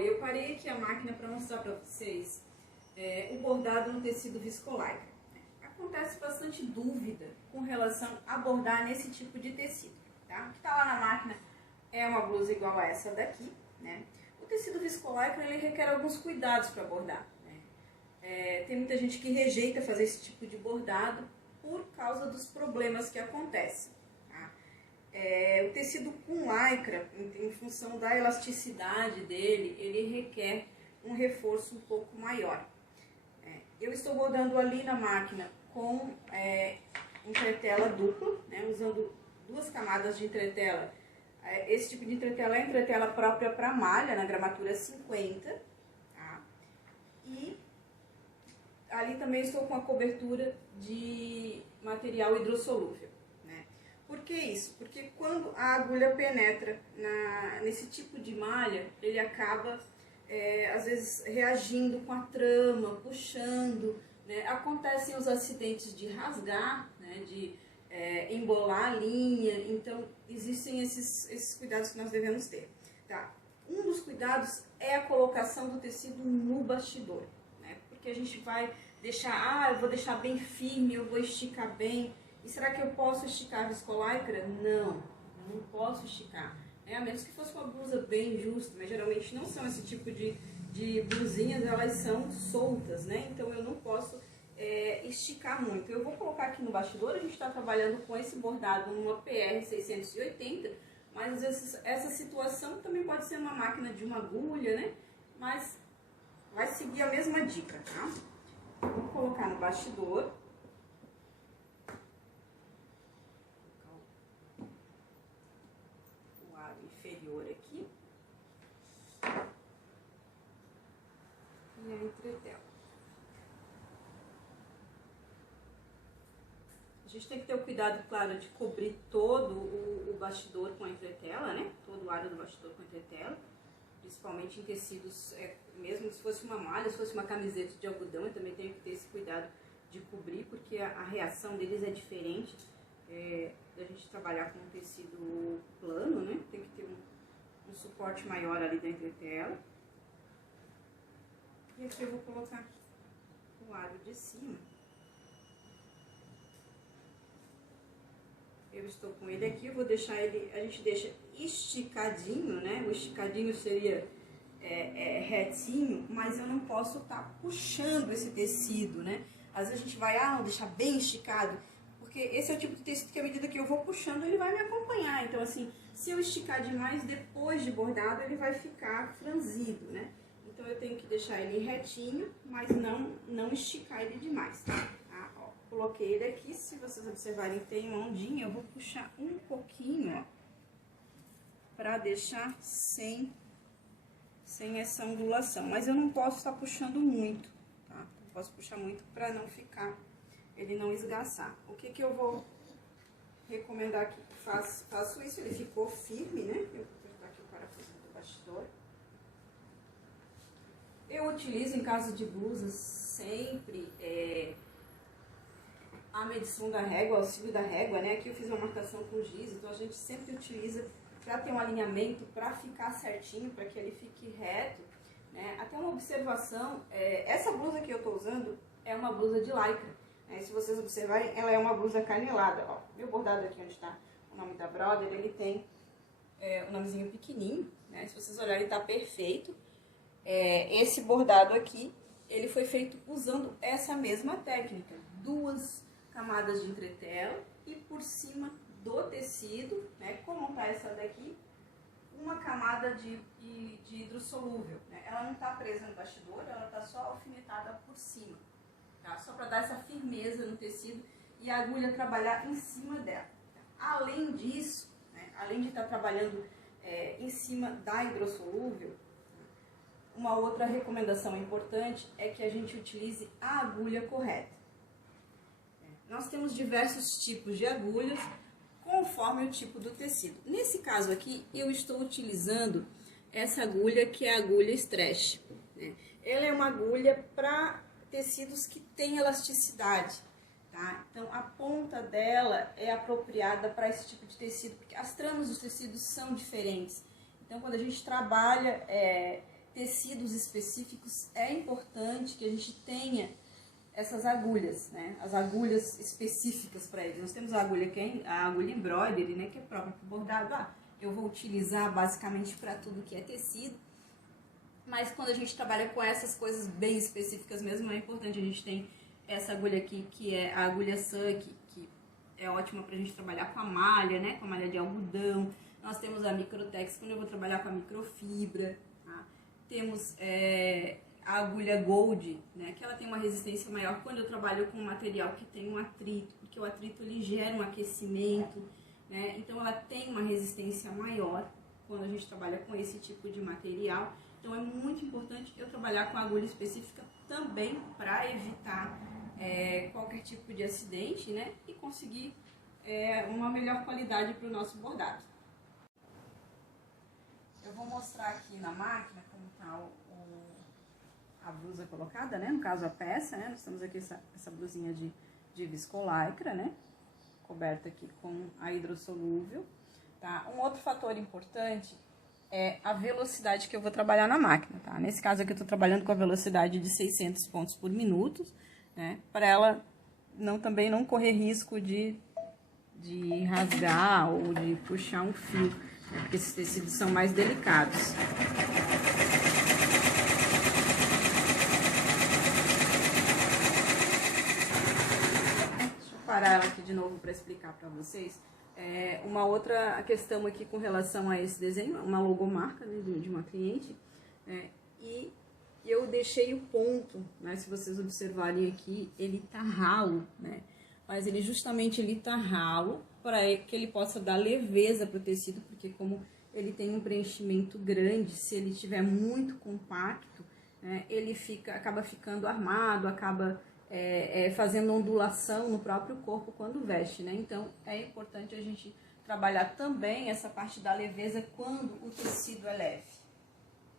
Oi, eu parei aqui a máquina para mostrar para vocês o bordado no tecido viscolaicra. Acontece bastante dúvida com relação a bordar nesse tipo de tecido, tá? O que está lá na máquina é uma blusa igual a essa daqui, né? O tecido viscolaicra, ele requer alguns cuidados para bordar, né? Tem muita gente que rejeita fazer esse tipo de bordado por causa dos problemas que acontecem. O tecido com lycra, em função da elasticidade dele, ele requer um reforço um pouco maior. Eu estou bordando ali na máquina com entretela dupla, né, usando 2 camadas de entretela. Esse tipo de entretela é entretela própria para malha, na gramatura 50. Tá? E ali também estou com a cobertura de material hidrossolúvel. Por que isso? Porque quando a agulha penetra nesse tipo de malha, ele acaba, às vezes, reagindo com a trama, puxando, né? Acontecem os acidentes de rasgar, né? De embolar a linha, então existem esses cuidados que nós devemos ter. Tá? Um dos cuidados é a colocação do tecido no bastidor, né? Porque a gente vai deixar, eu vou deixar bem firme, eu vou esticar bem. E será que eu posso esticar a viscolaicra? Não, não posso esticar. A menos que fosse uma blusa bem justa, mas geralmente não são esse tipo de blusinhas, elas são soltas, né? Então eu não posso esticar muito. Eu vou colocar aqui no bastidor, a gente está trabalhando com esse bordado numa PR 680, mas às vezes essa situação também pode ser uma máquina de uma agulha, né? Mas vai seguir a mesma dica, tá? Vou colocar no bastidor. Inferior aqui e a entretela. A gente tem que ter o cuidado, claro, de cobrir todo o bastidor com a entretela, né? Todo o aro do bastidor com a entretela, principalmente em tecidos, mesmo se fosse uma malha, se fosse uma camiseta de algodão, eu também tenho que ter esse cuidado de cobrir, porque a reação deles é diferente. Da gente trabalhar com um tecido plano, né? Tem que ter um suporte maior ali da entretela. E aqui eu vou colocar o aro de cima. Eu estou com ele aqui, eu vou deixar ele, a gente deixa esticadinho, né? O esticadinho seria retinho, mas eu não posso estar puxando esse tecido, né? Às vezes a gente vai, vou deixar bem esticado. Porque esse é o tipo de tecido que à medida que eu vou puxando, ele vai me acompanhar. Então, assim, se eu esticar demais, depois de bordado, ele vai ficar franzido, né? Então, eu tenho que deixar ele retinho, mas não esticar ele demais, tá? Ó, coloquei ele aqui, se vocês observarem, tem uma ondinha, eu vou puxar um pouquinho, ó, pra deixar sem essa ondulação. Mas eu não posso estar puxando muito, tá? Não posso puxar muito pra não ficar... ele não esgaçar. O que eu vou recomendar que faço isso? Ele ficou firme, né? Eu vou apertar aqui o parafuso do bastidor. Eu utilizo, em caso de blusas, sempre a medição da régua, o auxílio da régua, né? Aqui eu fiz uma marcação com giz, então a gente sempre utiliza para ter um alinhamento, para ficar certinho, para que ele fique reto, né? Até uma observação, essa blusa que eu tô usando é uma blusa de lycra. Se vocês observarem, ela é uma blusa canelada, ó. Meu bordado aqui onde está o nome da Brother, ele tem o nomezinho pequenininho, né? Se vocês olharem, tá perfeito. Esse bordado aqui, ele foi feito usando essa mesma técnica. 2 camadas de entretela e por cima do tecido, né? Como tá essa daqui, uma camada de hidrossolúvel, né? Ela não tá presa no bastidor, ela tá só alfinetada por cima. Tá? Só para dar essa firmeza no tecido e a agulha trabalhar em cima dela. Além disso, né, além de estar trabalhando em cima da hidrossolúvel, uma outra recomendação importante é que a gente utilize a agulha correta. Nós temos diversos tipos de agulhas conforme o tipo do tecido. Nesse caso aqui, eu estou utilizando essa agulha que é a agulha stretch, né? Ela é uma agulha para tecidos que têm elasticidade, tá? Então, a ponta dela é apropriada para esse tipo de tecido, porque as tramas dos tecidos são diferentes. Então, quando a gente trabalha tecidos específicos, é importante que a gente tenha essas agulhas, né? As agulhas específicas para eles. Nós temos a agulha a agulha embroidery, né? Que é própria para o bordado. Eu vou utilizar basicamente para tudo que é tecido. Mas quando a gente trabalha com essas coisas bem específicas mesmo, é importante a gente ter essa agulha aqui, que é a agulha Suck, que é ótima para a gente trabalhar com a malha, né? Com a malha de algodão. Nós temos a Microtex, quando eu vou trabalhar com a microfibra. Tá? Temos a agulha Gold, né? Que ela tem uma resistência maior quando eu trabalho com um material que tem um atrito, porque o atrito ele gera um aquecimento, né? Então ela tem uma resistência maior quando a gente trabalha com esse tipo de material. Então é muito importante eu trabalhar com agulha específica também para evitar qualquer tipo de acidente, né? E conseguir uma melhor qualidade para o nosso bordado. Eu vou mostrar aqui na máquina como está a blusa colocada, né? No caso a peça, né? Nós temos aqui essa blusinha de viscolaicra, né? Coberta aqui com a hidrossolúvel, tá? Um outro fator importante é a velocidade que eu vou trabalhar na máquina, tá? Nesse caso aqui eu tô trabalhando com a velocidade de 600 pontos por minuto, né? Para ela também não correr risco de rasgar ou de puxar um fio, né? Porque esses tecidos são mais delicados. Deixa eu parar ela aqui de novo para explicar para vocês. Uma outra questão aqui com relação a esse desenho, uma logomarca, né, de uma cliente, e eu deixei o ponto, né, se vocês observarem aqui, ele tá ralo, né, mas ele justamente ele tá ralo para que ele possa dar leveza para o tecido, porque como ele tem um preenchimento grande, se ele tiver muito compacto, né, ele acaba ficando armado, acaba fazendo ondulação no próprio corpo quando veste, né? Então, é importante a gente trabalhar também essa parte da leveza quando o tecido é leve.